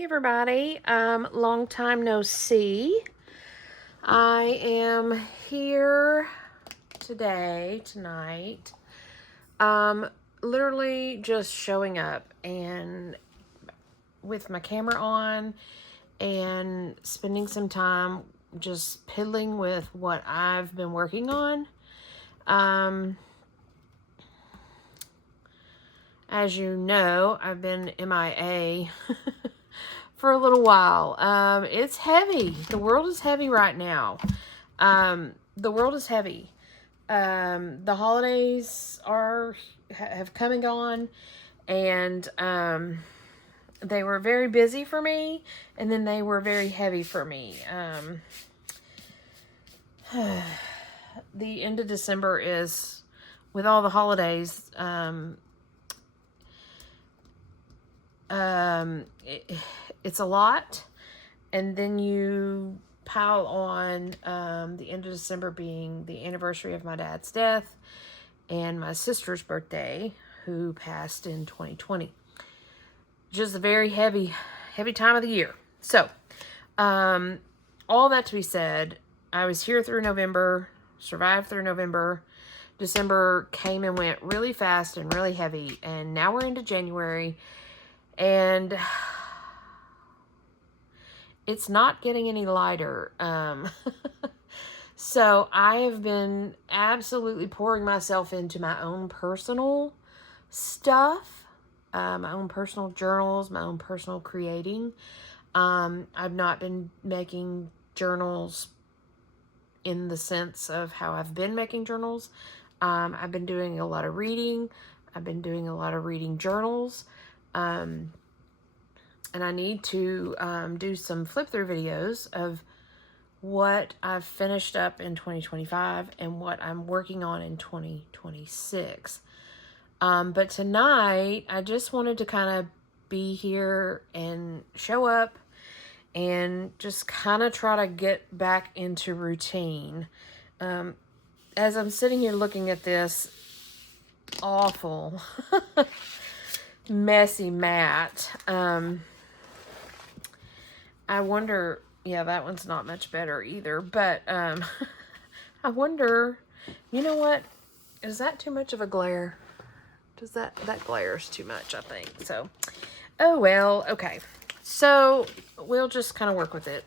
Hey everybody, long time no see. I am here tonight, literally just showing up and with my camera on and spending some time just piddling with what I've been working on. As you know, I've been MIA for a little while. It's heavy. The world is heavy right now. The world is heavy. The holidays have come and gone, and they were very busy for me, and then they were very heavy for me. The end of December is, with all the holidays, it's a lot, and then you pile on the end of December being the anniversary of my dad's death and my sister's birthday, who passed in 2020. Just a very heavy time of the year. So, all that to be said, I was here through November, survived through November. December came and went really fast and really heavy, and now we're into January. And it's not getting any lighter. So I have been absolutely pouring myself into my own personal stuff, my own personal journals, my own personal creating. I've not been making journals in the sense of how I've been making journals. I've been doing a lot of reading. I've been doing a lot of reading journals. And I need to do some flip-through videos of what I've finished up in 2025 and what I'm working on in 2026. But tonight, I just wanted to kind of be here and show up and just kind of try to get back into routine. As I'm sitting here looking at this awful messy mat, I wonder, yeah, that one's not much better either, but I wonder, you know what, is that too much of a glare? Does that glares too much, I think. So, oh well, okay. So, we'll just kind of work with it.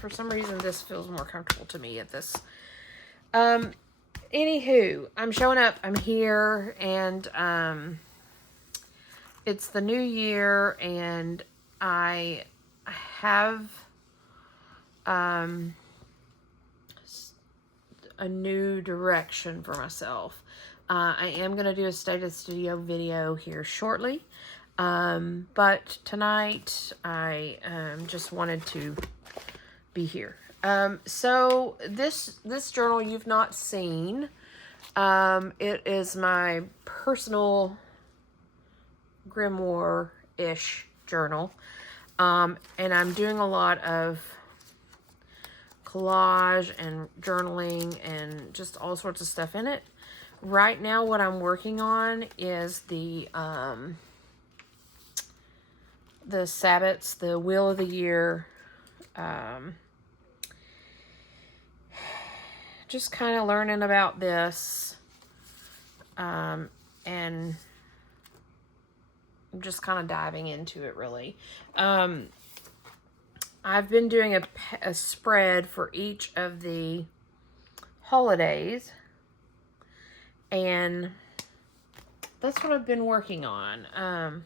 For some reason, this feels more comfortable to me at this. Anywho, I'm showing up, I'm here, and it's the new year, and I have a new direction for myself. I am going to do a State of the Studio video here shortly, but tonight I just wanted to be here. So this journal you've not seen. It is my personal grimoire-ish journal. And I'm doing a lot of collage and journaling and just all sorts of stuff in it. Right now, what I'm working on is the Sabbats, the Wheel of the Year. Just kind of learning about this. And I'm just kind of diving into it, really. I've been doing a spread for each of the holidays, and that's what I've been working on.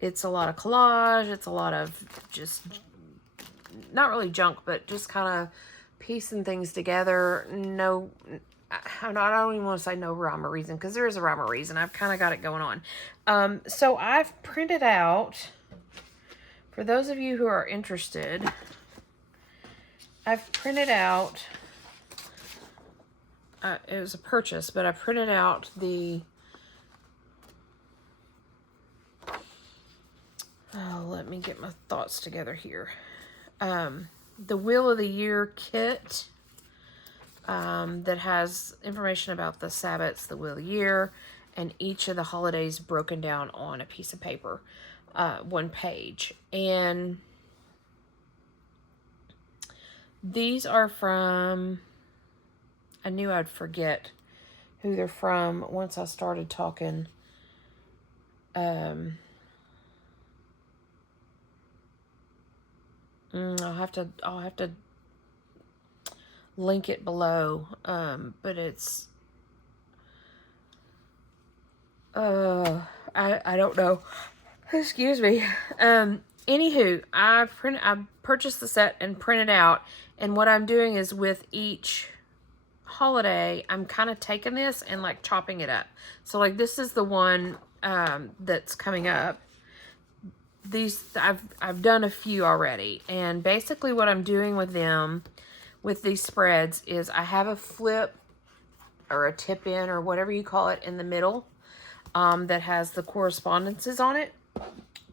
It's a lot of collage. It's a lot of just, not really junk, but just kind of piecing things together. No, I don't even want to say no rhyme or reason, because there is a rhyme or reason. I've kind of got it going on. So I've printed out, for those of you who are interested, I've printed out, it was a purchase, but I printed out the, let me get my thoughts together here. The Wheel of the Year kit, that has information about the Sabbats, the Wheel of the Year, and each of the holidays broken down on a piece of paper. one page. And these are from, I knew I'd forget who they're from once I started talking. I'll have to link it below. But it's, I don't know. Excuse me. Anywho, I purchased the set and printed out, and what I'm doing is with each holiday, I'm kind of taking this and like chopping it up. So like this is the one that's coming up. These I've done a few already, and basically what I'm doing with them, with these spreads, is I have a flip or a tip in or whatever you call it in the middle that has the correspondences on it.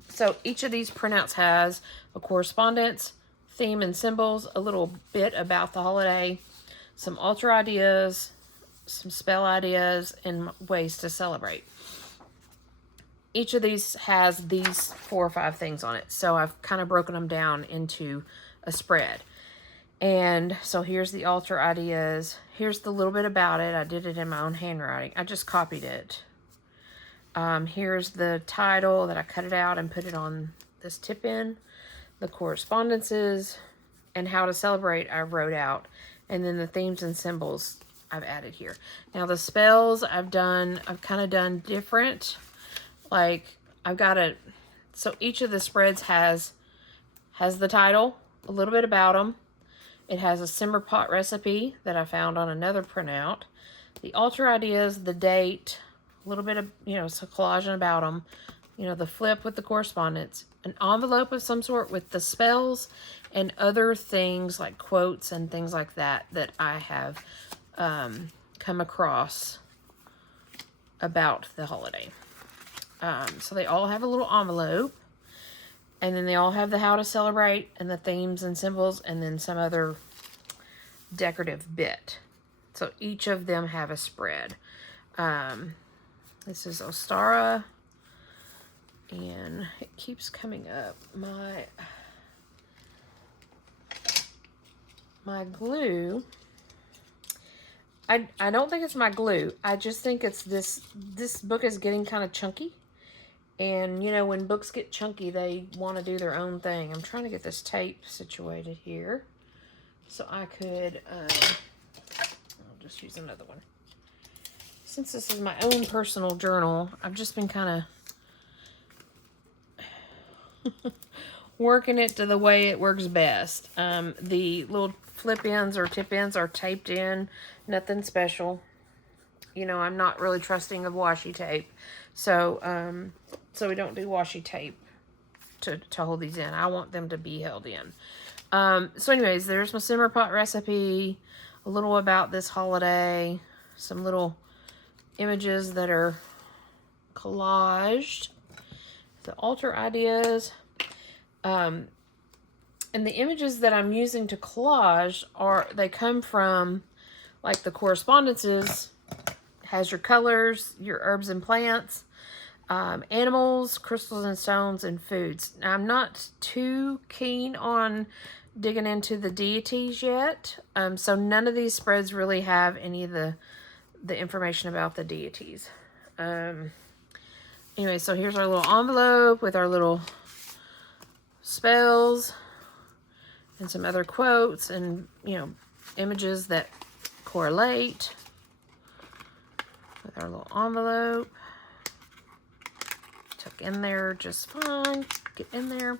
So each of these printouts has a correspondence, theme and symbols, a little bit about the holiday, some altar ideas, some spell ideas, and ways to celebrate. Each of these has these 4 or 5 things on it. So I've kind of broken them down into a spread. And so here's the altar ideas. Here's the little bit about it. I did it in my own handwriting. I just copied it. Here's the title that I cut it out and put it on this tip in. The correspondences and how to celebrate I wrote out. And then the themes and symbols I've added here. Now the spells I've kind of done different. Like I've got so each of the spreads has the title, a little bit about them. It has a simmer pot recipe that I found on another printout. The altar ideas, the date, a little bit of, some collaging about them. The flip with the correspondence, an envelope of some sort with the spells and other things like quotes and things like that I have come across about the holiday. So they all have a little envelope, and then they all have the how to celebrate and the themes and symbols, and then some other decorative bit. So each of them have a spread. This is Ostara, and it keeps coming up. My glue, I don't think it's my glue. I just think it's this book is getting kind of chunky. And, when books get chunky, they want to do their own thing. I'm trying to get this tape situated here so I could, I'll just use another one. Since this is my own personal journal, I've just been kind of working it to the way it works best. The little flip ends or tip ends are taped in, nothing special. I'm not really trusting of washi tape. So we don't do washi tape to hold these in. I want them to be held in. So anyways, there's my simmer pot recipe, a little about this holiday, some little images that are collaged, the altar ideas, and the images that I'm using to collage they come from like the correspondences, has your colors, your herbs and plants, animals, crystals and stones, and foods. Now, I'm not too keen on digging into the deities yet, so none of these spreads really have any of the information about the deities. Anyway, so here's our little envelope with our little spells and some other quotes and, images that correlate with our little envelope. Tuck in there just fine. Get in there.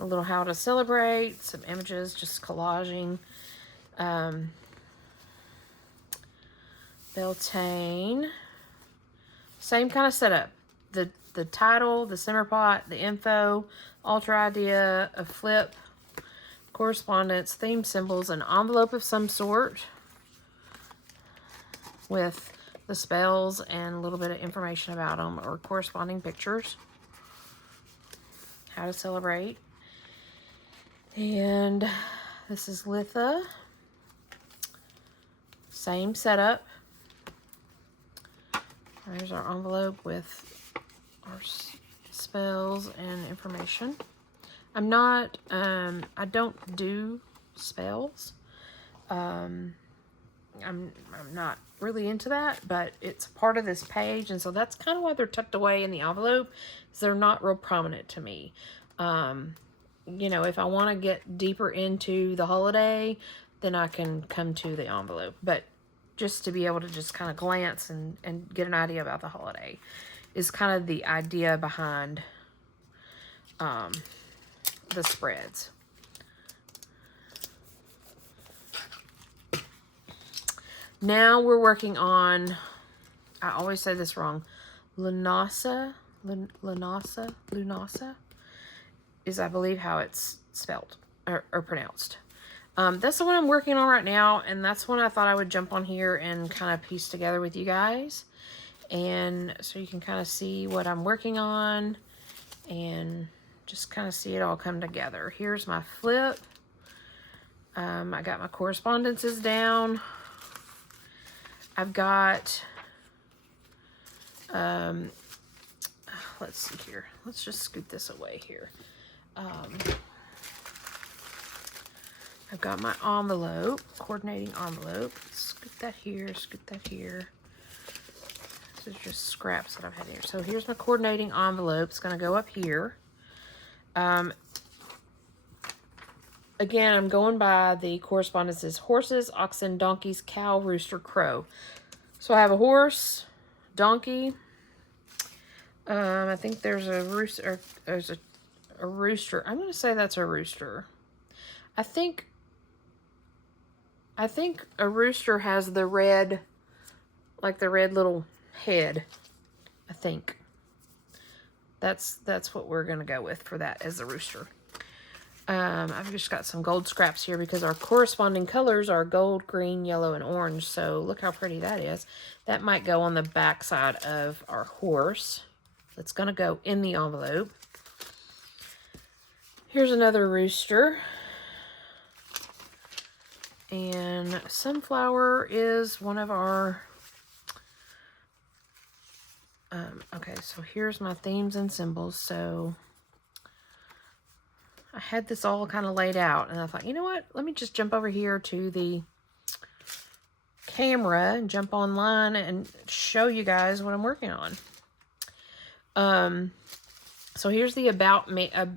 A little how to celebrate. Some images, just collaging. Beltane. Same kind of setup. The title, the simmer pot, the info, altar idea, a flip, correspondence, theme symbols, an envelope of some sort with the spells and a little bit of information about them or corresponding pictures. How to celebrate. And this is Litha. Same setup. There's our envelope with our spells and information. I'm not, I don't do spells. I'm not really into that, but it's part of this page, and so that's kind of why they're tucked away in the envelope, is they're not real prominent to me. You know, if I want to get deeper into the holiday, then I can come to the envelope, but just to be able to just kind of glance and get an idea about the holiday is kind of the idea behind the spreads. Now we're working on, I always say this wrong, Lunasa is, I believe, how it's spelled or pronounced. That's the one I'm working on right now, and that's one I thought I would jump on here and kind of piece together with you guys. And so you can kind of see what I'm working on and just kind of see it all come together. Here's my flip. I got my correspondences down. I've got, let's see here. Let's just scoot this away here. I've got my envelope, coordinating envelope. Scoot that here, scoot that here. This is just scraps that I've had here. So here's my coordinating envelope. It's going to go up here. Again, I'm going by the correspondences: horses, oxen, donkeys, cow, rooster, crow. So I have a horse, donkey. I think there's a rooster. There's a rooster. I'm going to say that's a rooster. I think a rooster has the red, like the red little head. I think that's what we're going to go with for that as the rooster. I've just got some gold scraps here because our corresponding colors are gold, green, yellow, and orange. So look how pretty that is. That might go on the back side of our horse. It's going to go in the envelope. Here's another rooster. And sunflower is one of our... okay, so here's my themes and symbols. So I had this all kind of laid out, and I thought, you know what? Let me just jump over here to the camera and jump online and show you guys what I'm working on. So here's the about the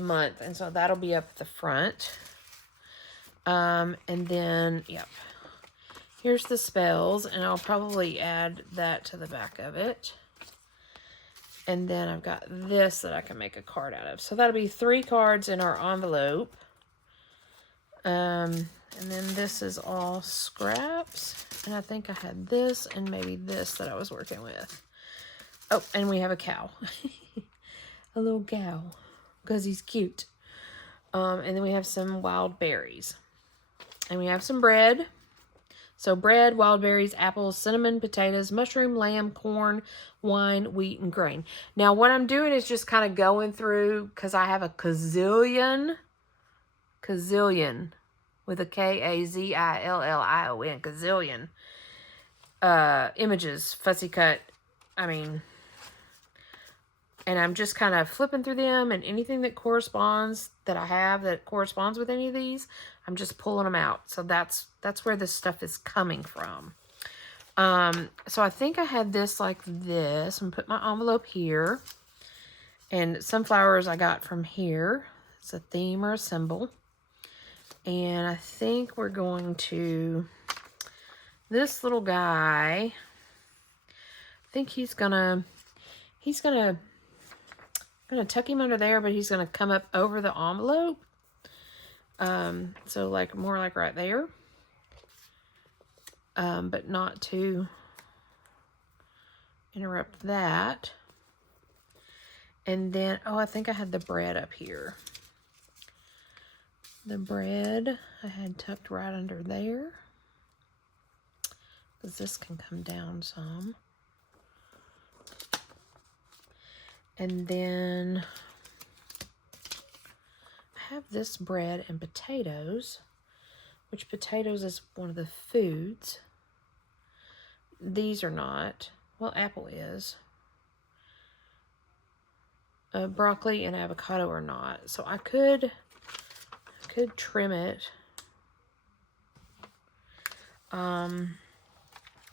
month, and so that'll be up at the front. And then, yep. Here's the spells, and I'll probably add that to the back of it. And then I've got this that I can make a card out of. So that'll be 3 cards in our envelope. And then this is all scraps. And I think I had this and maybe this that I was working with. Oh, and we have a cow. A little cow. Because he's cute. And then we have some wild berries. And we have some bread. So bread, wild berries, apples, cinnamon, potatoes, mushroom, lamb, corn, wine, wheat, and grain. Now what I'm doing is just kind of going through, because I have a gazillion with a K-A-Z-I-L-L-I-O-N, gazillion images, fussy cut, and I'm just kind of flipping through them, and anything that corresponds, that I have that corresponds with any of these, I'm just pulling them out. So that's where this stuff is coming from. So I think I had this like this, and put my envelope here. And sunflowers I got from here. It's a theme or a symbol. And I think we're going to, this little guy, I think he's gonna tuck him under there, but he's gonna come up over the envelope. So like more like right there. But not to interrupt that. And then, oh, I think I had the bread up here. The bread I had tucked right under there, because this can come down some. And then I have this bread and potatoes, which potatoes is one of the foods. These are not. Well, apple is. broccoli and avocado or not. So I could trim it.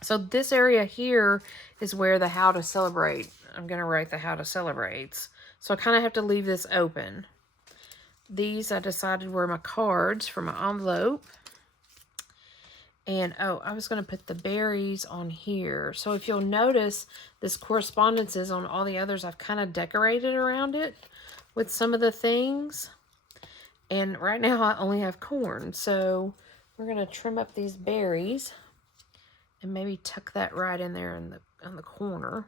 So this area here is where the how to celebrate. I'm going to write the how to celebrates. So I kind of have to leave this open. These I decided were my cards for my envelope. And, oh, I was going to put the berries on here. So if you'll notice, this correspondence is on all the others. I've kind of decorated around it with some of the things. And right now I only have corn. So we're going to trim up these berries and maybe tuck that right in there in on the corner.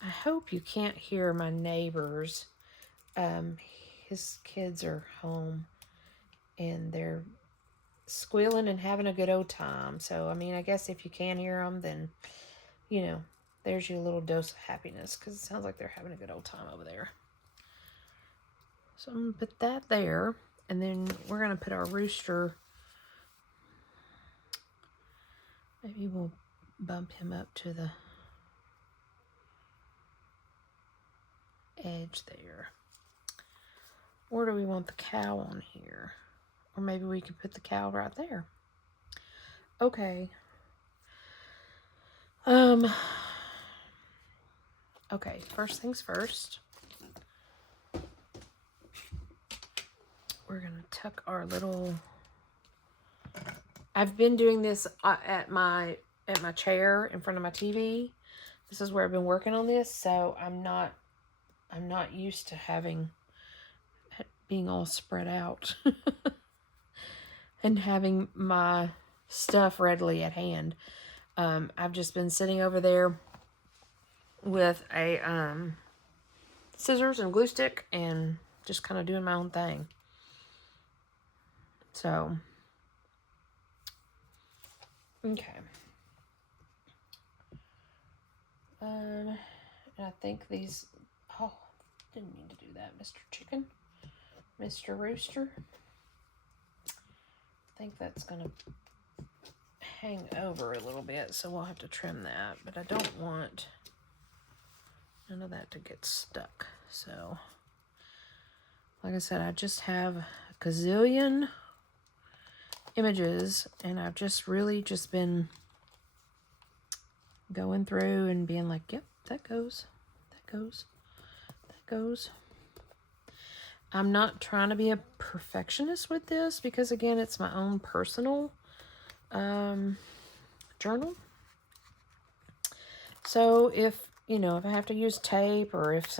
I hope you can't hear my neighbors. His kids are home and they're squealing and having a good old time. So, I mean, I guess if you can hear them, then, you know, there's your little dose of happiness, because it sounds like they're having a good old time over there. So I'm going to put that there, and then we're going to put our rooster. Maybe we'll bump him up to the edge there. Or do we want the cow on here? Or maybe we could put the cow right there. Okay. Okay, first things first. We're going to tuck our little... I've been doing this at my chair in front of my TV. This is where I've been working on this, so I'm not used to being all spread out and having my stuff readily at hand. I've just been sitting over there with a scissors and glue stick and just kind of doing my own thing. So, okay. And I think these, oh, didn't mean to do that, Mr. Chicken, Mr. Rooster. I think that's going to hang over a little bit, so we'll have to trim that, but I don't want none of that to get stuck. So, like I said, I just have a gazillion images, and I've just really just been going through and being like, yep, that goes, that goes, that goes. I'm not trying to be a perfectionist with this, because again, it's my own personal journal. So if, you know, if I have to use tape, or if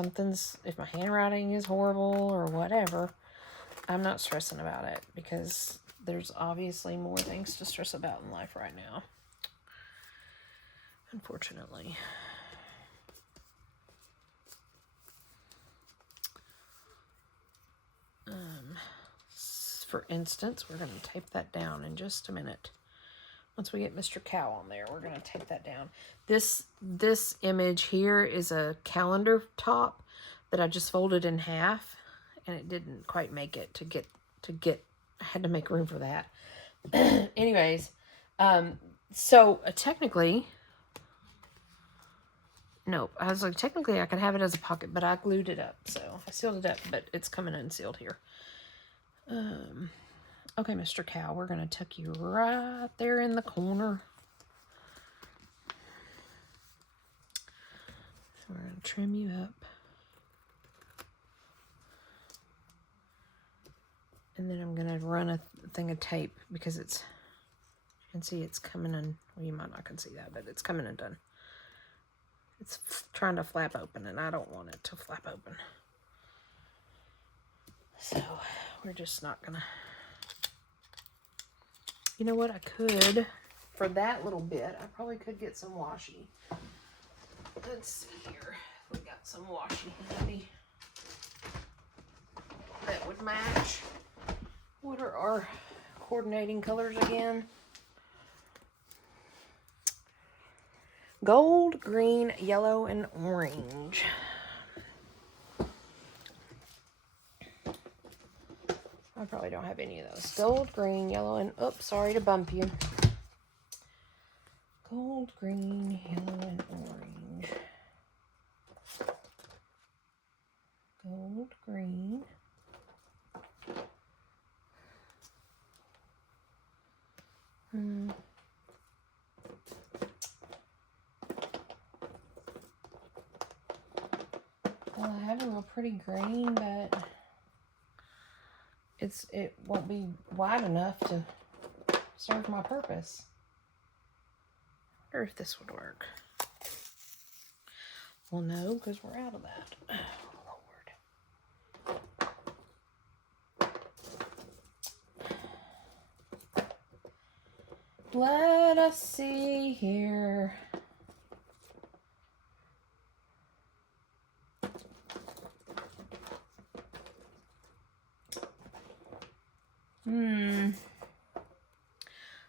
my handwriting is horrible or whatever, I'm not stressing about it, because there's obviously more things to stress about in life right now, unfortunately. For instance, we're going to tape that down in just a minute. Once we get Mr. Cow on there, we're going to tape that down. This image here is a calendar top that I just folded in half, and it didn't quite make it to get. I had to make room for that. Anyways, so technically, no, I was like, technically I could have it as a pocket, but I glued it up, so I sealed it up, but it's coming unsealed here. Okay, Mr. Cow, we're going to tuck you right there in the corner. We're going to trim you up. And then I'm going to run a thing of tape, because it's, you can see it's coming in. Well, you might not can see that, but it's coming undone. It's trying to flap open, and I don't want it to flap open. So we're just not going to... You know what, I could, for that little bit, I probably could get some washi. Let's see here. We got some washi handy that would match. What are our coordinating colors again? Gold, green, yellow, and orange. I probably don't have any of those. Gold, green, yellow, and... Oops, sorry to bump you. Gold, green, yellow, and orange. Well, I have a real pretty green, but it won't be wide enough to serve my purpose. I wonder if this would work. Well, no, because we're out of that. Oh, Lord. Let us see here.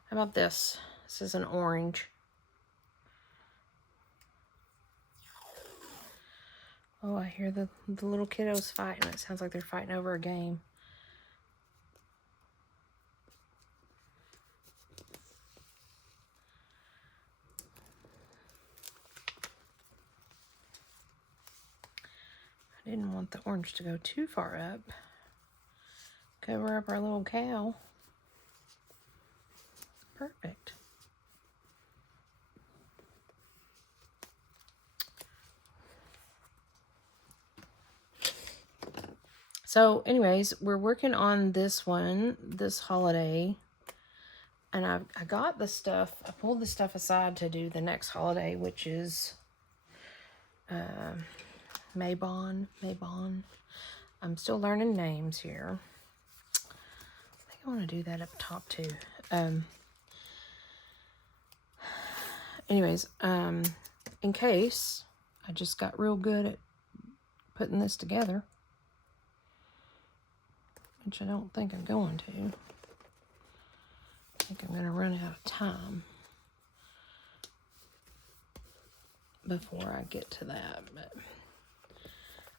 How about this? This is an orange. Oh, I hear the little kiddos fighting. It sounds like they're fighting over a game. I didn't want the orange to go too far up. Cover up our little cow. Perfect. So anyways, we're working on this one, this holiday. And I got the stuff, I pulled the stuff aside to do the next holiday, which is Mabon. I'm still learning names here. I think I want to do that up top too. Anyways, in case I just got real good at putting this together, which I don't think I'm going to. I think I'm going to run out of time before I get to that. But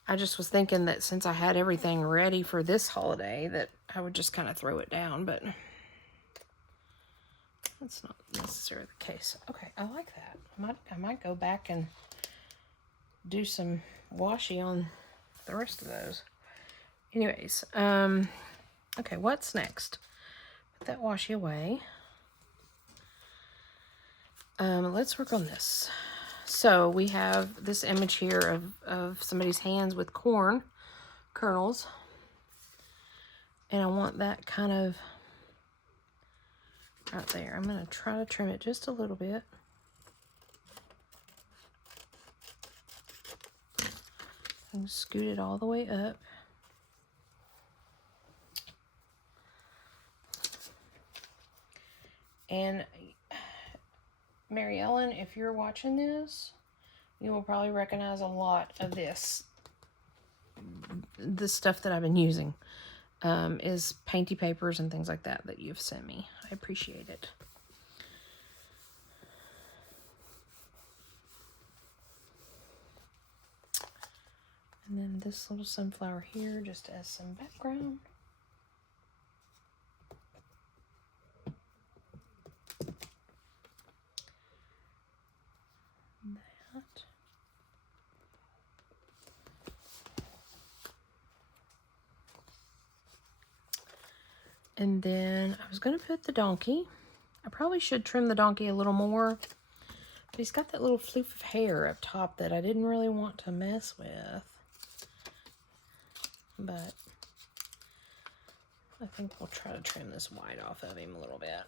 I just was thinking that since I had everything ready for this holiday, that I would just kind of throw it down, but that's not necessarily the case. Okay, I like that. I might go back and do some washi on the rest of those. Anyways, okay, what's next? Put that washi away. Let's work on this. So we have this image here of somebody's hands with corn kernels. And I want that kind of right there. I'm going to try to trim it just a little bit. And scoot it all the way up. And Mary Ellen, if you're watching this, you will probably recognize a lot of this stuff that I've been using. Is painty papers and things like that you've sent me. I appreciate it. And then this little sunflower here just as some background. That. And then I was going to put the donkey. I probably should trim the donkey a little more. But he's got that little floof of hair up top that I didn't really want to mess with. But I think we'll try to trim this white off of him a little bit.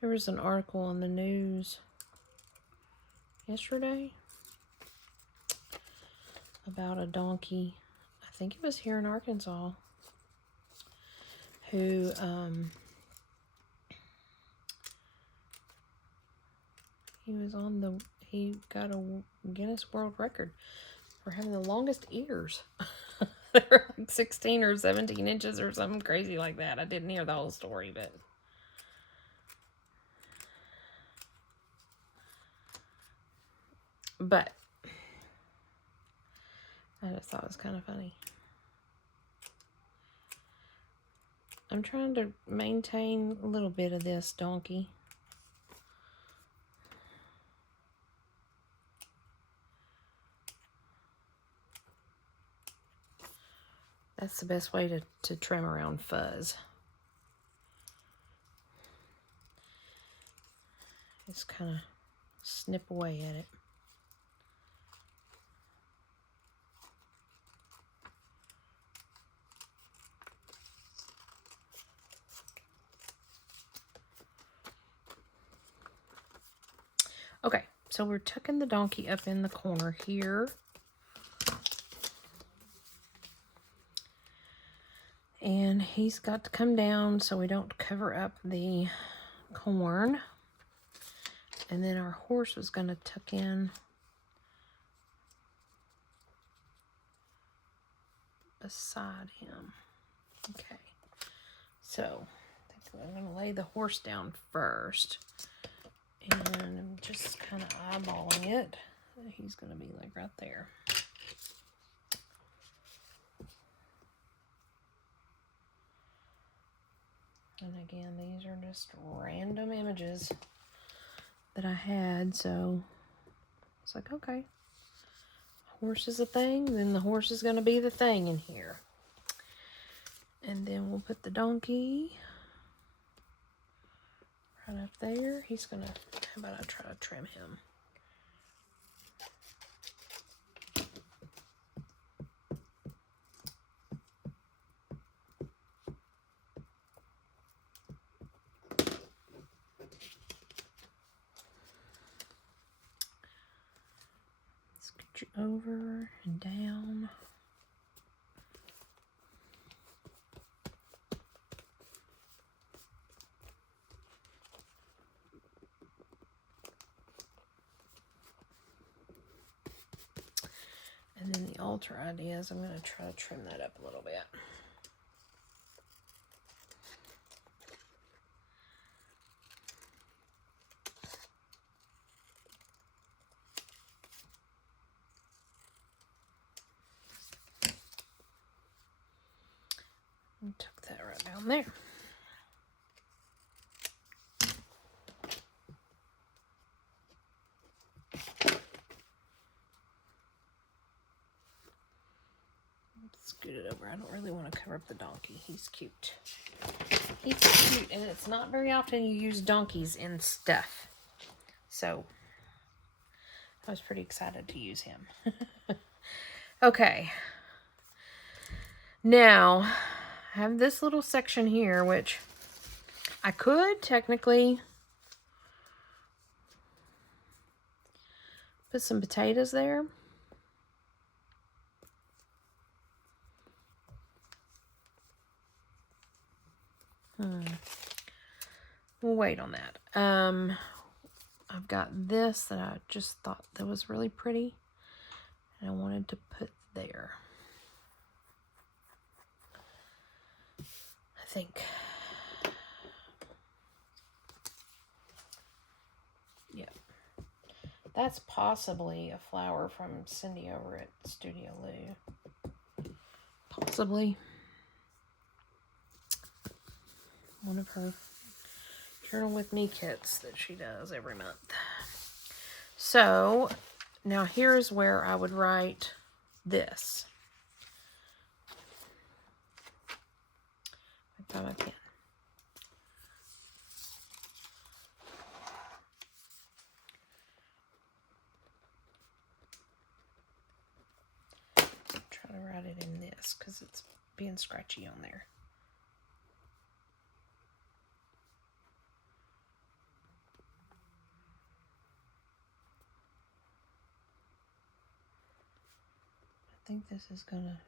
There was an article on the news yesterday about a donkey, I think it was here in Arkansas, who he got a Guinness World Record for having the longest ears. They're like 16 or 17 inches or something crazy like that. I didn't hear the whole story, but I just thought it was kind of funny. I'm trying to maintain a little bit of this donkey. That's the best way to trim around fuzz. Just kind of snip away at it. Okay, so we're tucking the donkey up in the corner here. And he's got to come down so we don't cover up the corn. And then our horse was going to tuck in beside him. Okay, so I think I'm going to lay the horse down first. And I'm just kind of eyeballing it. He's going to be like right there. And again, these are just random images that I had. So it's like, okay, horse is a thing, then the horse is going to be the thing in here. And then we'll put the donkey right up there. He's going to, how about I try to trim him? Scoot you over and down. And then the altar idea is I'm going to try to trim that up a little bit. And tuck that right down there. Scoot it over. I don't really want to cover up the donkey. He's cute. He's cute, and it's not very often you use donkeys in stuff. So I was pretty excited to use him. Okay. Now, I have this little section here, which I could technically put some potatoes there. We'll wait on that. I've got this that I just thought that was really pretty, and I wanted to put there. I think, yeah, that's possibly a flower from Cindy over at Studio Lou. Possibly. One of her Journal with Me kits that she does every month. So now here's where I would write this. I got my pen. Try to write it in this because it's being scratchy on there. I think this is gonna,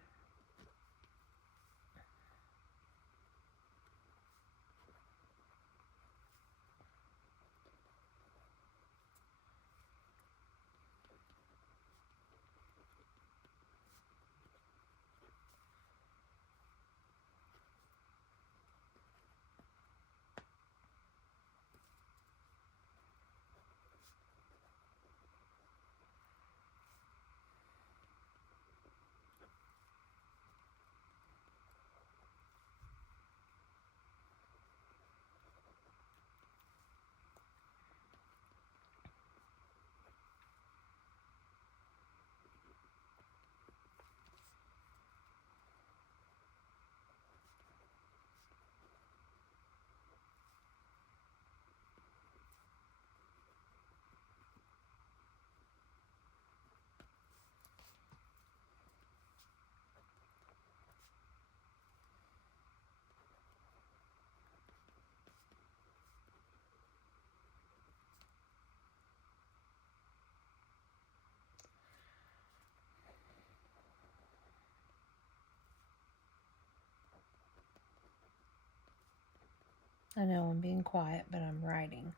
I know I'm being quiet, but I'm writing.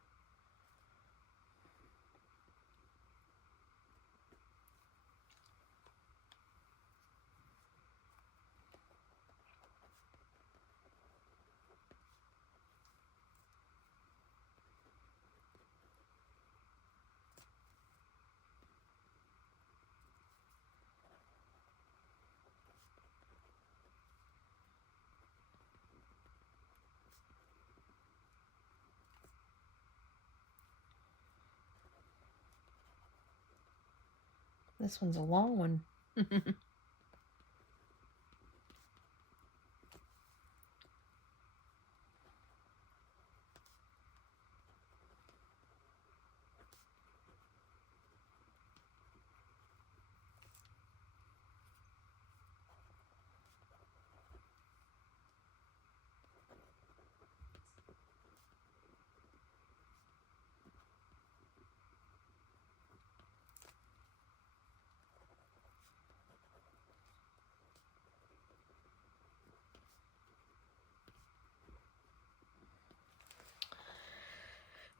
This one's a long one.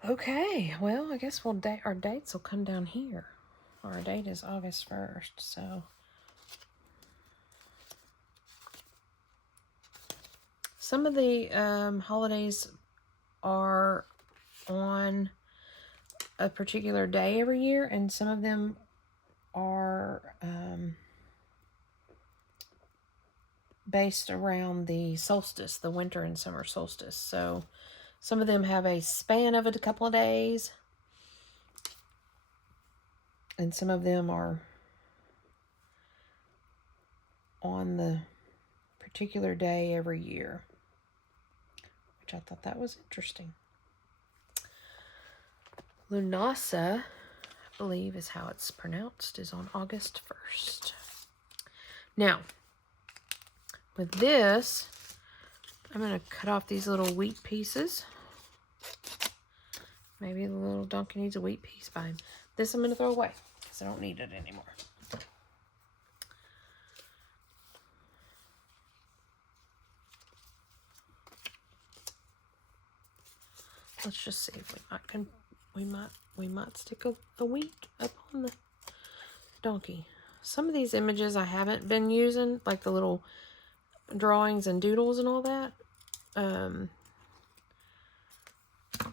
Okay, well, I guess our dates will come down here. Our date is August 1st, so some of the holidays are on a particular day every year, and some of them are based around the solstice, the winter and summer solstice. So some of them have a span of a couple of days, and some of them are on the particular day every year, which I thought that was interesting. Lunasa, I believe is how it's pronounced, is on August 1st. Now, with this, I'm going to cut off these little wheat pieces. Maybe the little donkey needs a wheat piece by him. This I'm going to throw away because I don't need it anymore. Let's just see if we might stick the wheat up on the donkey. Some of these images I haven't been using, like the little drawings and doodles and all that.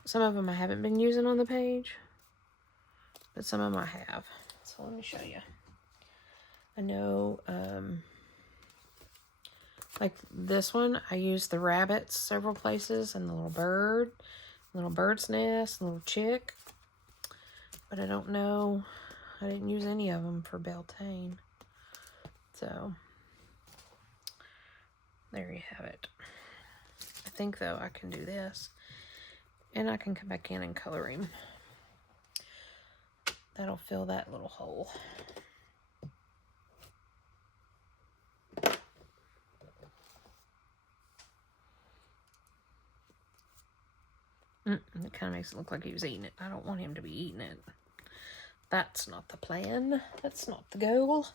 Some of them I haven't been using on the page, but some of them I have. So let me show you. I know, like this one, I used the rabbits several places, and the little bird's nest, little chick. But I don't know, I didn't use any of them for Beltane. So, there you have it. I think, though, I can do this. And I can come back in and color him. That'll fill that little hole. It kind of makes it look like he was eating it. I don't want him to be eating it. That's not the plan. That's not the goal.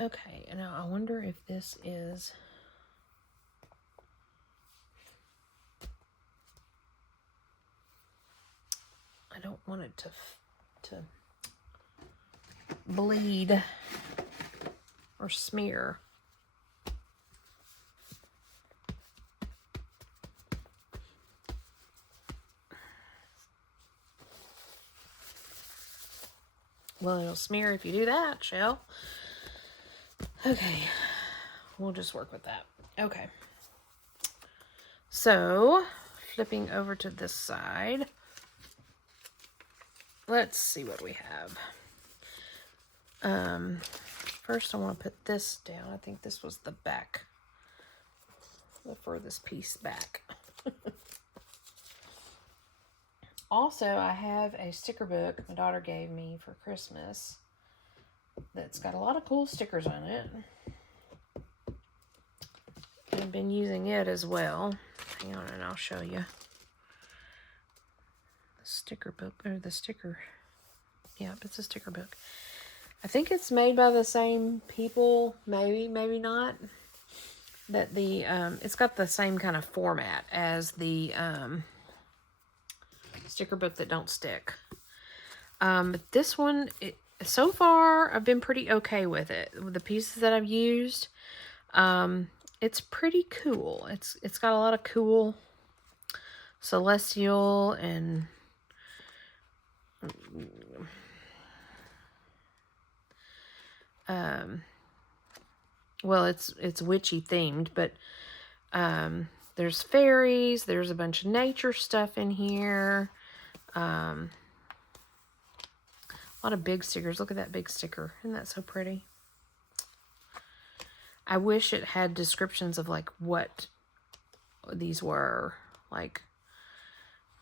Okay, now I wonder if this is... I don't want it to bleed or smear. Well, it'll smear if you do that, Shell. Okay, we'll just work with that. Okay. So, flipping over to this side. Let's see what we have. First I want to put this down. I think this was the back. The furthest piece back. Also, I have a sticker book my daughter gave me for Christmas that's got a lot of cool stickers on it. I've been using it as well. Hang on and I'll show you. The sticker book, or the sticker. Yeah, it's a sticker book. I think it's made by the same people. Maybe, maybe not. that the, it's got the same kind of format as the sticker book that don't stick. But this one, so far, I've been pretty okay with it. With the pieces that I've used, it's pretty cool. It's got a lot of cool celestial and well, it's witchy themed, but there's fairies, there's a bunch of nature stuff in here. A lot of big stickers. Look at that big sticker. Isn't that so pretty? I wish it had descriptions of like what these were. Like,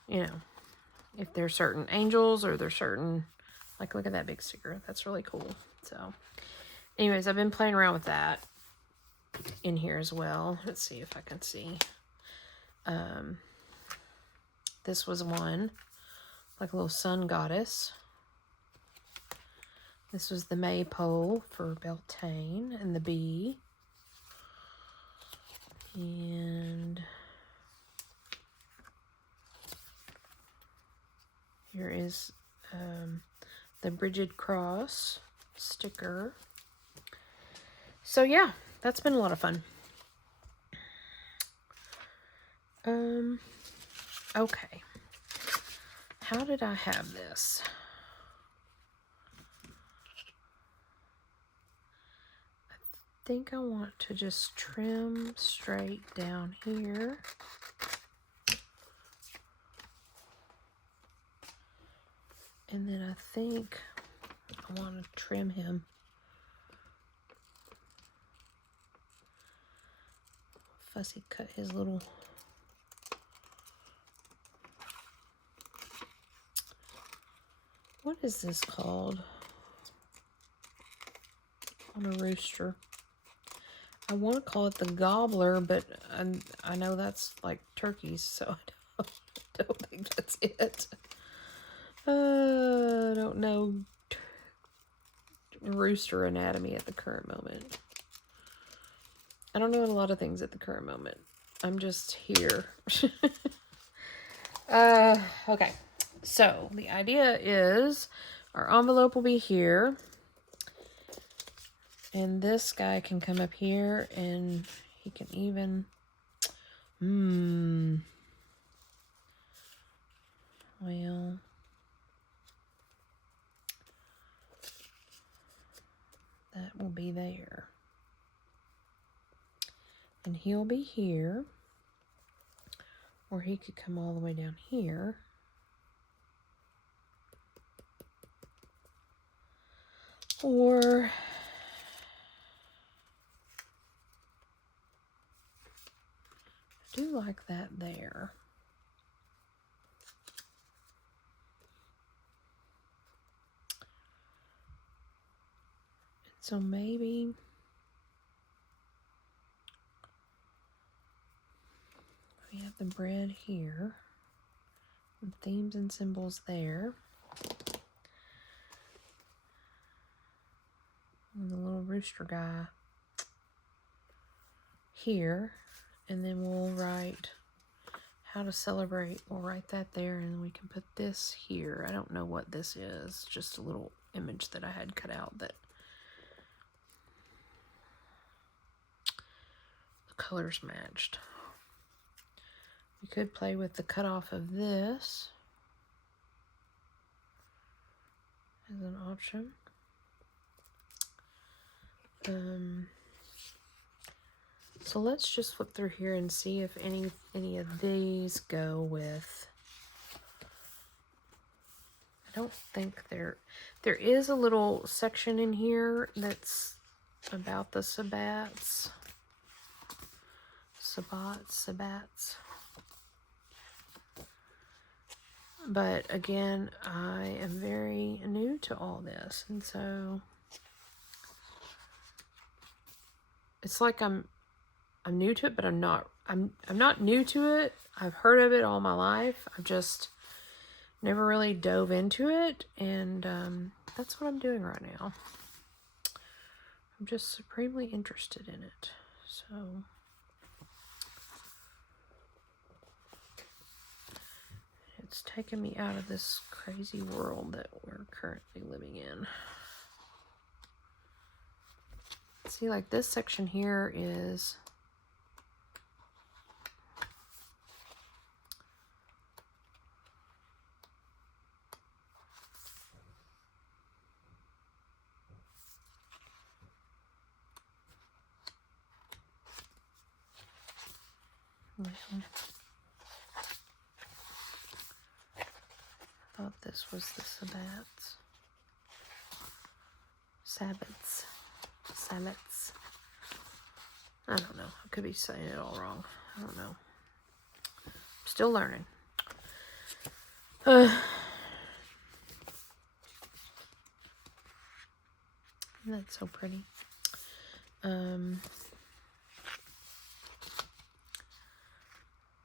you know, if they're certain angels or they're certain, like, look at that big sticker. That's really cool. So anyways, I've been playing around with that in here as well. Let's see if I can see. This was one, like a little sun goddess. This was the maypole for Beltane and the bee. And here is the Bridget Cross sticker. So yeah, that's been a lot of fun. Okay. How did I have this? I think I want to just trim straight down here. And then I think I want to trim him fussy cut his little what is this called on a rooster? I want to call it the gobbler, but I know that's like turkeys, so I don't think that's it. I don't know rooster anatomy at the current moment. I don't know a lot of things at the current moment. I'm just here. Okay. So the idea is our envelope will be here. And this guy can come up here and he can even, well, that will be there. And he'll be here, or he could come all the way down here. Or I do like that there. So maybe we have the bread here, and themes and symbols there. And the little rooster guy here, and then we'll write how to celebrate. We'll write that there, and we can put this here. I don't know what this is, just a little image that I had cut out that the colors matched. We could play with the cutoff of this as an option. So let's just flip through here and see if any of these go with. I don't think there is a little section in here that's about the sabbats. Sabbats. But again, I am very new to all this, and so it's like I'm new to it, but I'm not new to it. I've heard of it all my life. I've just never really dove into it, and that's what I'm doing right now. I'm just supremely interested in it. So It's taken me out of this crazy world that we're currently living in. See, like this section here is I thought this was the Sabbats. Sabbats. I don't know. I could be saying it all wrong. I don't know. Still learning. That's so pretty. I'm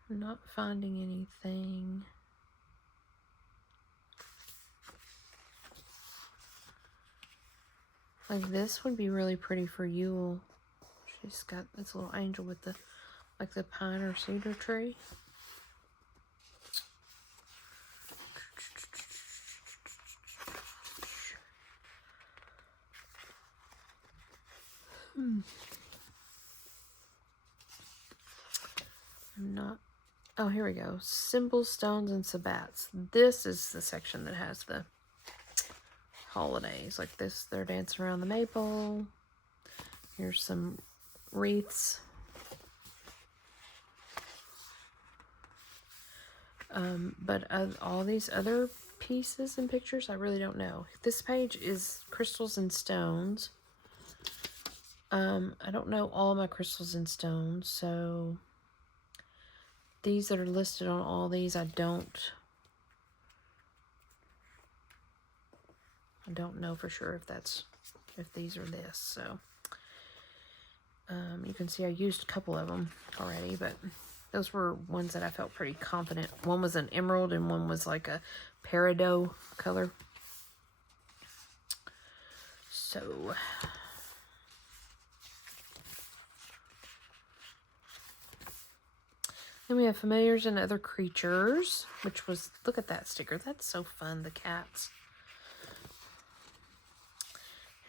not finding anything. Like this would be really pretty for Yule. She's got this little angel with the, like the pine or cedar tree. I'm not. Oh, here we go. Symbols, stones, and sabbats. This is the section that has the holidays. Like this, they're dancing around the maple. Here's some wreaths. But all these other pieces and pictures, I really don't know. This page is crystals and stones. I don't know all my crystals and stones, so these that are listed on all these, I don't know for sure if these are this. So you can see I used a couple of them already, but those were ones that I felt pretty confident. One was an emerald and one was like a peridot color. So then we have familiars and other creatures, which was, look at that sticker. That's so fun, the cats.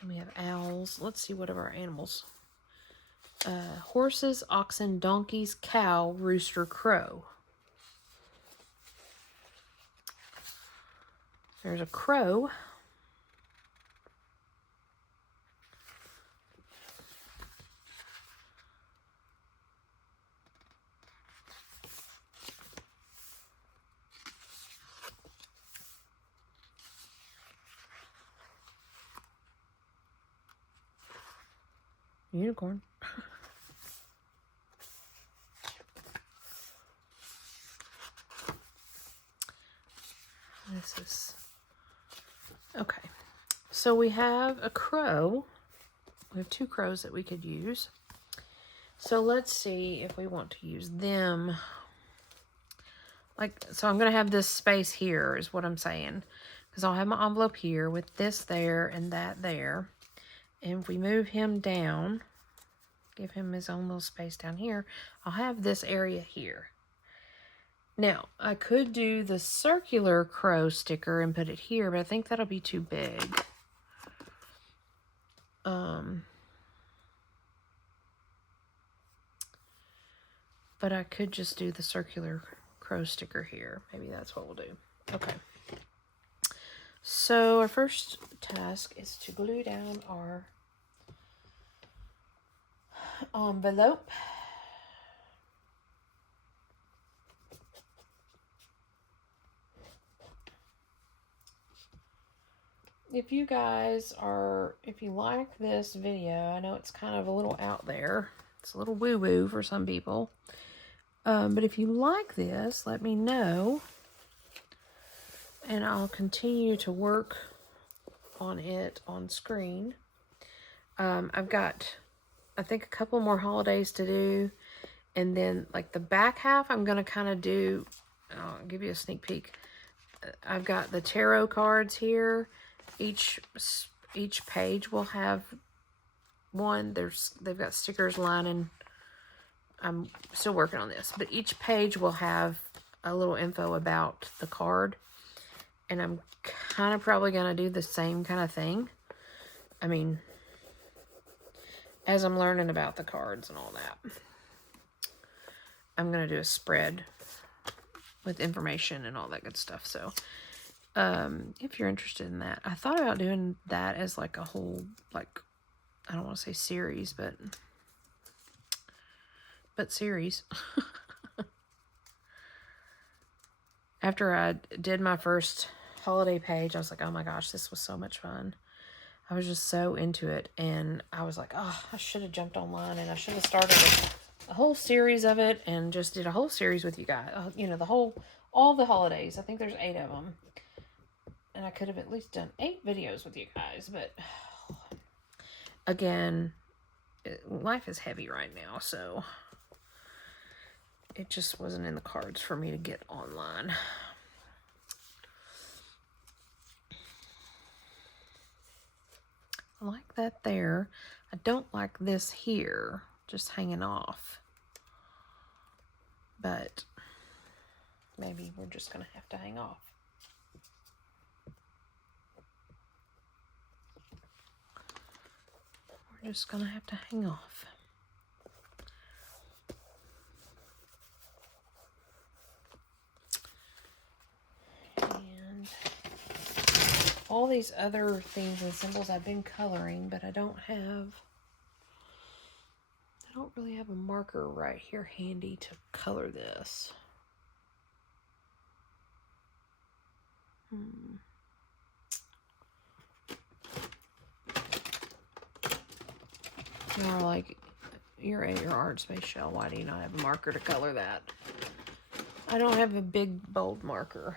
And we have owls. Let's see what of our animals. Horses, oxen, donkeys, cow, rooster, crow. There's a crow. Unicorn. This is okay. So we have a crow. We have two crows that we could use. So let's see if we want to use them. Like, so I'm going to have this space here is what I'm saying. Because I'll have my envelope here with this there and that there. And if we move him down, give him his own little space down here, I'll have this area here. Now, I could do the circular crow sticker and put it here, but I think that'll be too big. But I could just do the circular crow sticker here. Maybe that's what we'll do. Okay. So our first task is to glue down our envelope. If you guys are, if you like this video, I know it's kind of a little out there. It's a little woo-woo for some people. But if you like this, let me know. And I'll continue to work on it on screen. I've got, I think, a couple more holidays to do. And then, like, the back half, I'm going to kind of do, I'll give you a sneak peek. I've got the tarot cards here. Each page will have one. They've got stickers lining. I'm still working on this, but each page will have a little info about the card. And I'm kind of probably going to do the same kind of thing. I mean, as I'm learning about the cards and all that, I'm going to do a spread with information and all that good stuff. So, if you're interested in that, I thought about doing that as like a whole, like, I don't want to say series, but series. After I did my first holiday page, I was like, oh my gosh, this was so much fun. I was just so into it, and I was like, oh, I should have jumped online, and I should have started a whole series of it, and just did a whole series with you guys. You know, all the holidays. I think there's 8 of them, and I could have at least done 8 videos with you guys, but again, life is heavy right now, so it just wasn't in the cards for me to get online. I like that there. I don't like this here, just hanging off. But maybe we're just going to have to hang off. We're just going to have to hang off. And all these other things and symbols I've been coloring, but I don't really have a marker right here handy to color this. You're like, you're at your art space, Shell. Why do you not have a marker to color that? I don't have a big, bold marker.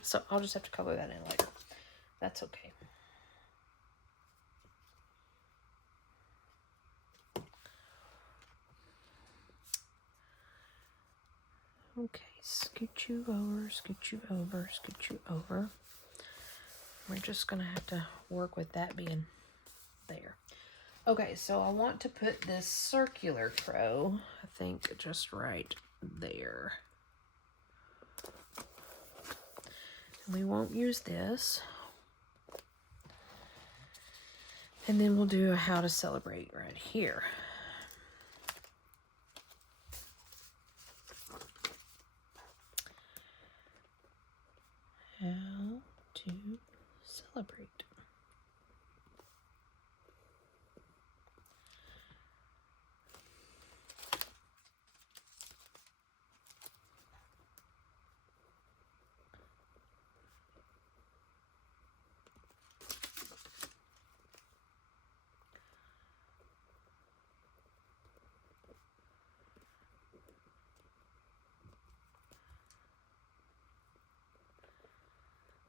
So I'll just have to color that in later. That's okay. Okay, scoot you over, scoot you over, scoot you over. We're just going to have to work with that being there. Okay, so I want to put this circular crow, I think, just right there. And we won't use this. And then we'll do a how to celebrate right here. How to celebrate.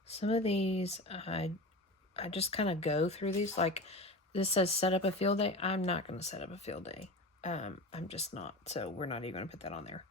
Some of these, I just kind of go through these. Like, this says set up a field day. I'm not going to set up a field day. I'm just not. So we're not even going to put that on there.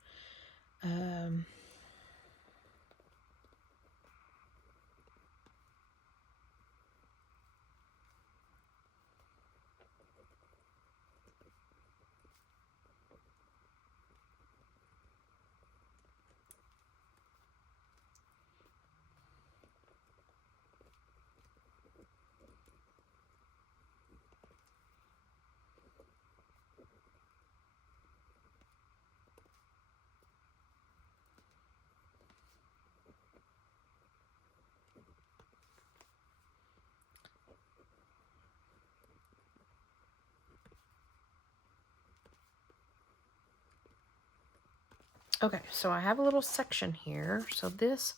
Okay, so I have a little section here. So this,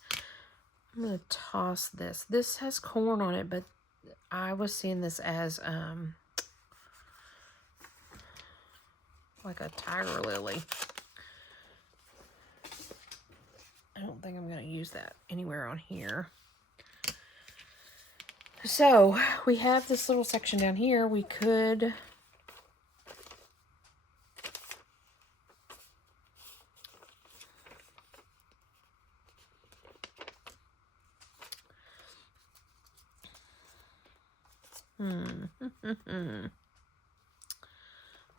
I'm going to toss this. This has corn on it, but I was seeing this as like a tiger lily. I don't think I'm going to use that anywhere on here. So we have this little section down here. We could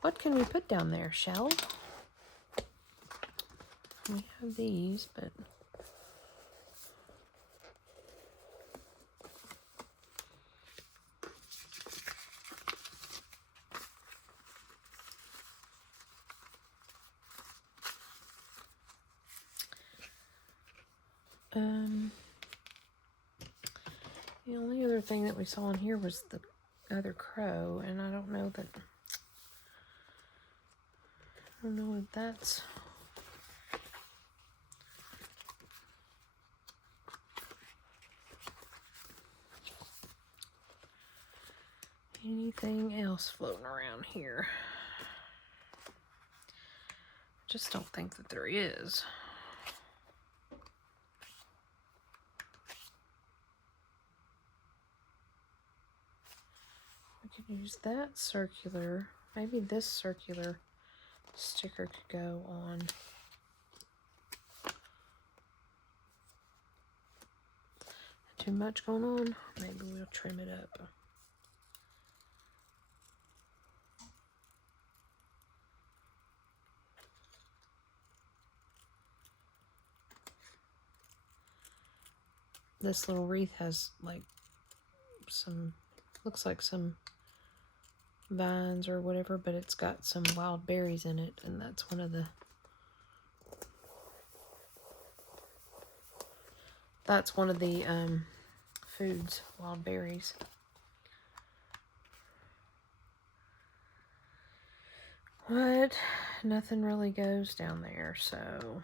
what can we put down there, Shell? We have these, but The only other thing that we saw in here was the other crow, and I don't know if that's anything else floating around here. I just don't think that there is. We could use that circular. Maybe this circular sticker could go on. Too much going on? Maybe we'll trim it up. This little wreath has like looks like some vines or whatever, but it's got some wild berries in it, and that's one of the foods, wild berries. But nothing really goes down there, so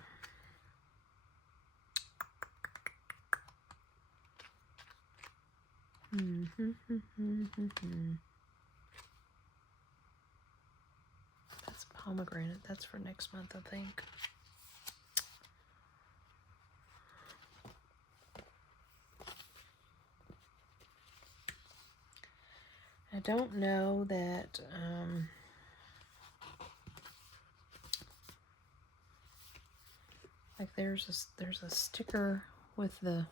that's pomegranate. That's for next month, I think. I don't know that like there's a sticker with a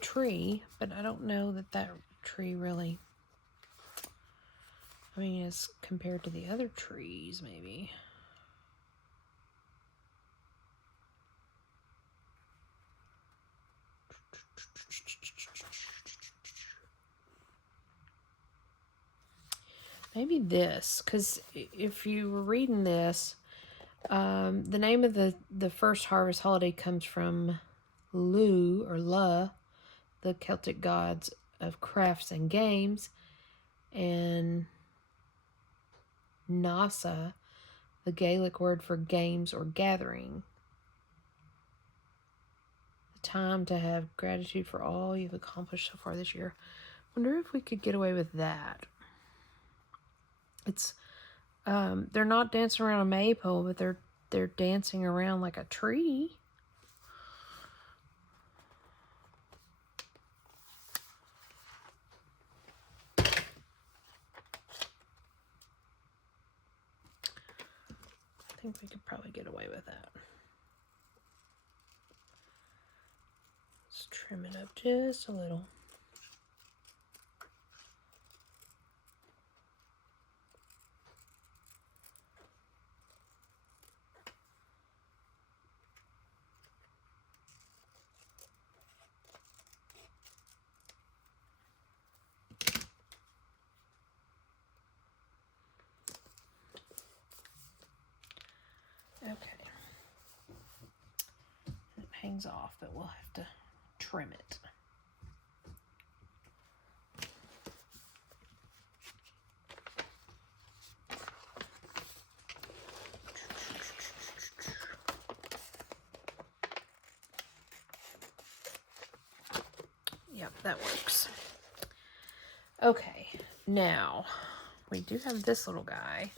tree, but I don't know that tree really, I mean, as compared to the other trees, maybe. Maybe this, because if you were reading this, the name of the first harvest holiday comes from Lu, or La, the Celtic gods of crafts and games, and Nasa, the Gaelic word for games or gathering. The time to have gratitude for all you've accomplished so far this year. Wonder if we could get away with that. It's they're not dancing around a maypole, but they're dancing around like a tree. I think we could probably get away with that. Let's trim it up just a little. Okay. It hangs off, but we'll have to trim it. Yep, that works. Okay, now we do have this little guy.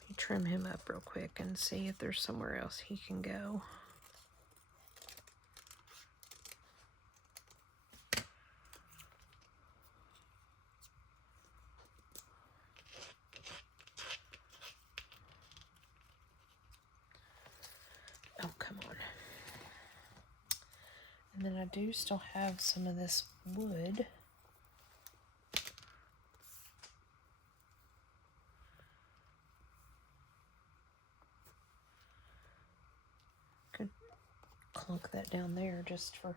Let me trim him up real quick and see if there's somewhere else he can go. Oh, come on. And then I do still have some of this wood. Could clunk that down there just for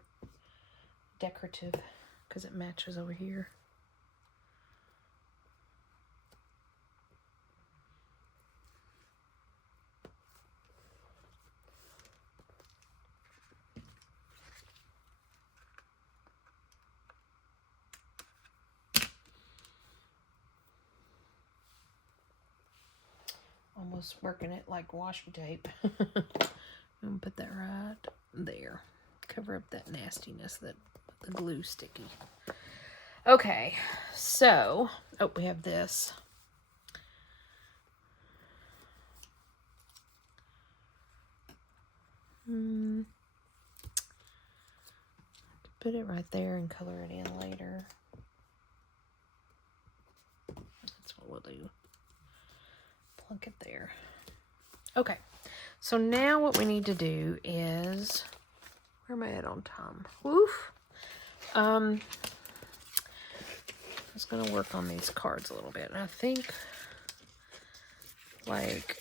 decorative, because it matches over here. almost working it like washi tape. I'm gonna put that right there. Cover up that nastiness, that the glue sticky. Okay, so, oh, we have this. Put it right there and color it in later. That's what we'll do. Plunk it there. Okay, so now what we need to do is, where am I at on time? Woof. I was gonna work on these cards a little bit, and I think, like,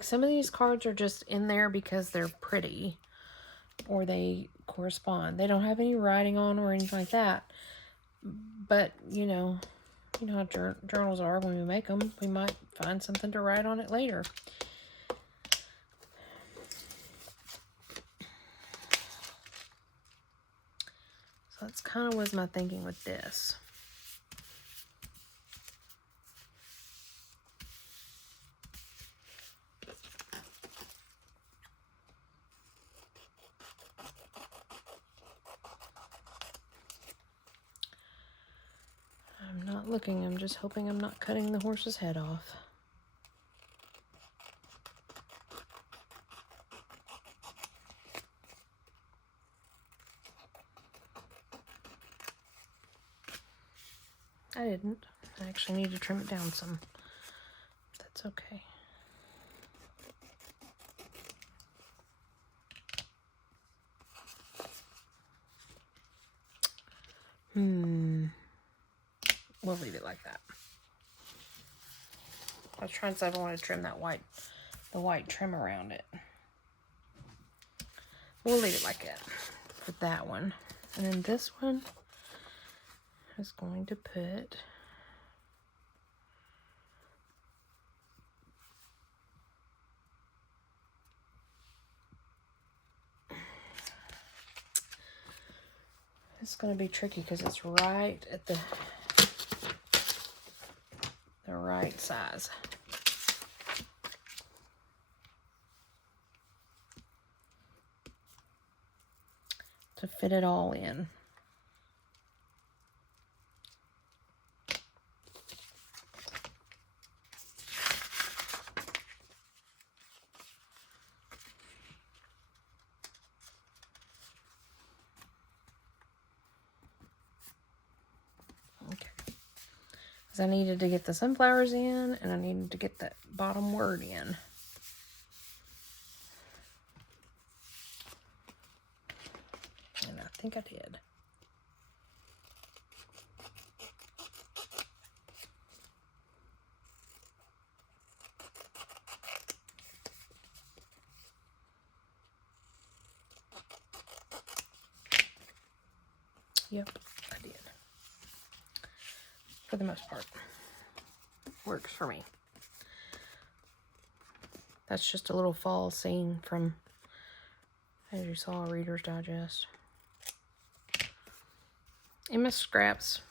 some of these cards are just in there because they're pretty or they correspond. They don't have any writing on or anything like that. But, you know how journals are when we make them. We might find something to write on it later. So that's kind of was my thinking with this. I'm not looking, I'm just hoping I'm not cutting the horse's head off. I didn't. I actually need to trim it down some. That's okay. We'll leave it like that. I was trying to decide if I want to trim that the white trim around it. We'll leave it like that for that one. And then this one is going to put it's going to be tricky because it's right at the right size. To fit it all in. Because I needed to get the sunflowers in, and I needed to get that bottom word in. And I think I did. Yep, I did. For the most part. Works for me. That's just a little fall scene from, as you saw, Reader's Digest. And my scraps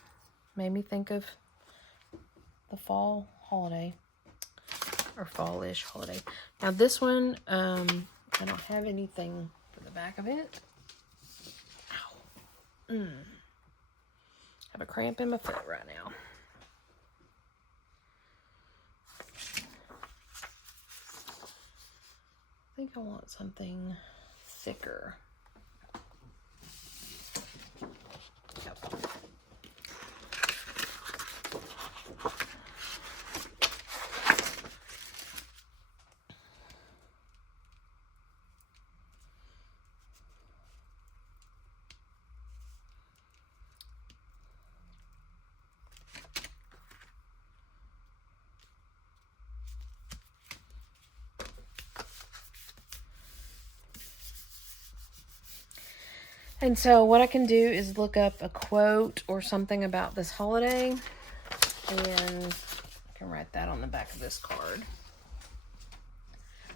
made me think of the fall holiday. Or fall-ish holiday. Now this one, I don't have anything for the back of it. Ow. I have a cramp in my foot right now. I think I want something thicker. Yep. And so what I can do is look up a quote or something about this holiday, and I can write that on the back of this card.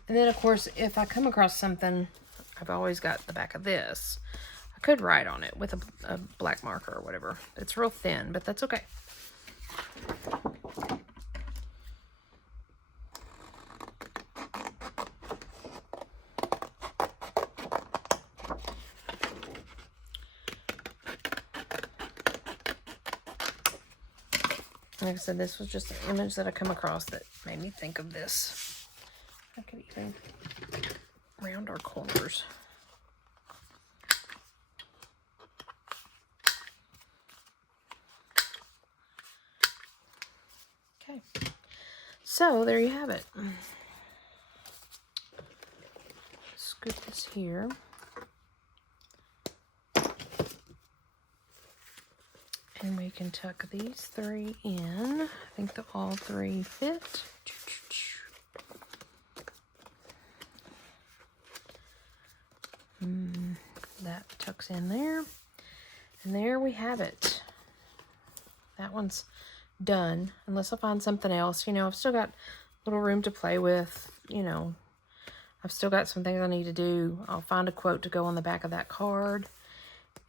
And then, of course, if I come across something, I've always got the back of this. I could write on it with a black marker or whatever. It's real thin, but that's okay. Like I said, this was just an image that I come across that made me think of this. I could even round our corners. Okay, so there you have it. Scoop this here. And we can tuck these 3 in. I think that all 3 fit. That tucks in there. And there we have it. That one's done. Unless I find something else. You know, I've still got a little room to play with. You know, I've still got some things I need to do. I'll find a quote to go on the back of that card.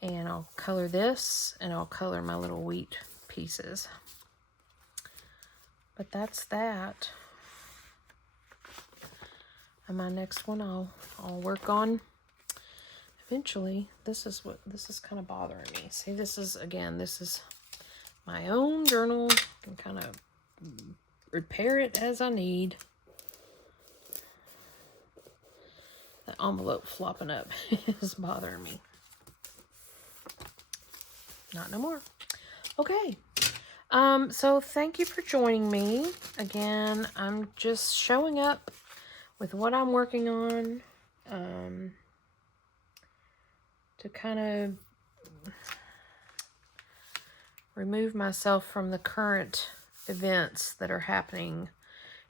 And I'll color this, and I'll color my little wheat pieces. But that's that. And my next one I'll work on eventually. This is kind of bothering me. See, this is my own journal. I can kind of repair it as I need. The envelope flopping up is bothering me. Not no more. Okay. So thank you for joining me. Again, I'm just showing up with what I'm working on, to kind of remove myself from the current events that are happening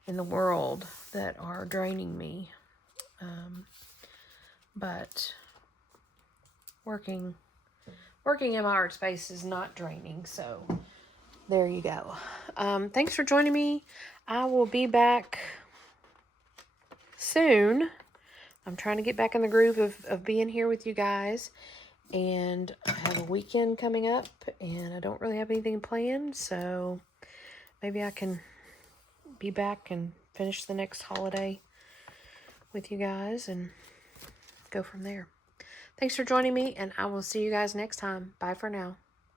in the world that are draining me. But working in my art space is not draining, so there you go. Thanks for joining me. I will be back soon. I'm trying to get back in the groove of being here with you guys, and I have a weekend coming up, and I don't really have anything planned, so maybe I can be back and finish the next holiday with you guys and go from there. Thanks for joining me, and I will see you guys next time. Bye for now.